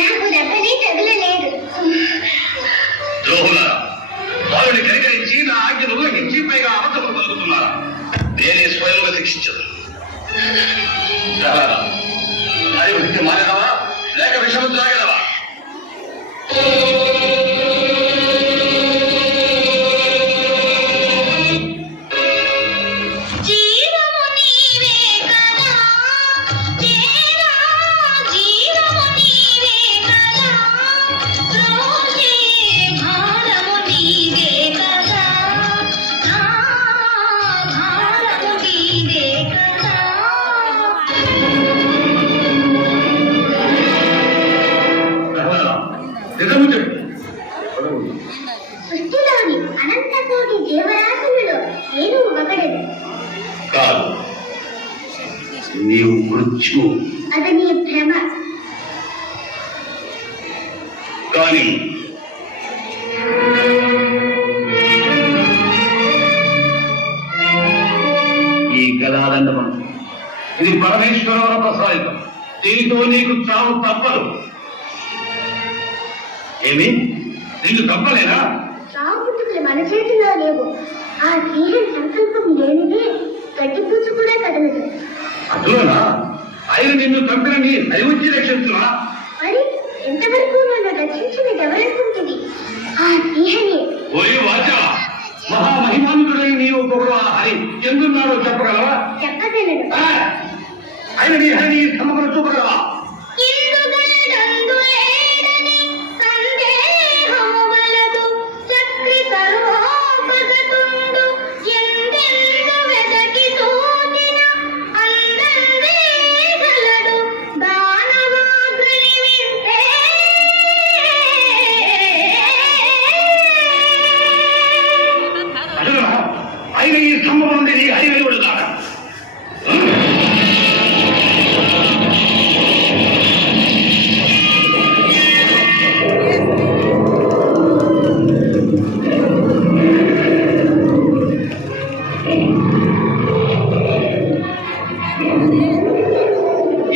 నాకు దెబ్బని తగలలేదు. ద్రోహుల వారిని కనికరించి నా ఆజ్ఞను ఉల్లంఘించి పైగా అబద్ధములు పలుకుతున్నారా? నేనే స్వయంగా శిక్షించదు. హరిభక్తి మానేదవా లేక విషము త్రాగేదవా? సృష్టిలోని అనంత కోటి జీవరాశులలో నేను ఒకడను. కాదు, నీవు మృత్యు. అది నీ భ్రమ. కానీ ఈ గదాదండమం ఇది పరమేశ్వర ప్రసాదితం. దీంతో నీకు చావు తప్పదు. ఏమి నిన్ను తప్పలేనా? చావు పుట్టుకలు మన చేతిలో లేవు. ఆ శ్రీహరి సంకల్పం లేనిదే గడ్డిపూచు కూడా కదలదు. అటులోనా ఆయన నిన్ను చంపిన నీ దైవచ్చి రక్షిస్తున్నా? మరి ఎంతవరకు నన్ను రక్షించినది ఎవరనుకుంటుంది? ఆ శ్రీహరి. ఓయ్ వాచ, మహామహిమానుడై నీవు పొగడు ఆ హరి ఎందున్నాడో చెప్పగలవా? చెప్పగలడు. ఆయన నీ హరిని సమగ్ర చూపగలవా? ఆయన ఈ స్తంభం నుండి నీ హరి వెలువడు కాక.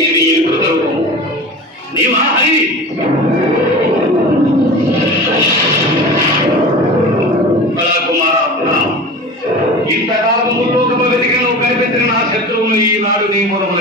ఇది నీవా హరి? ఇంతకాలము లోకము వెతికిన కనిపెట్టిన నా శత్రువును ఈనాడు నీ మూలమున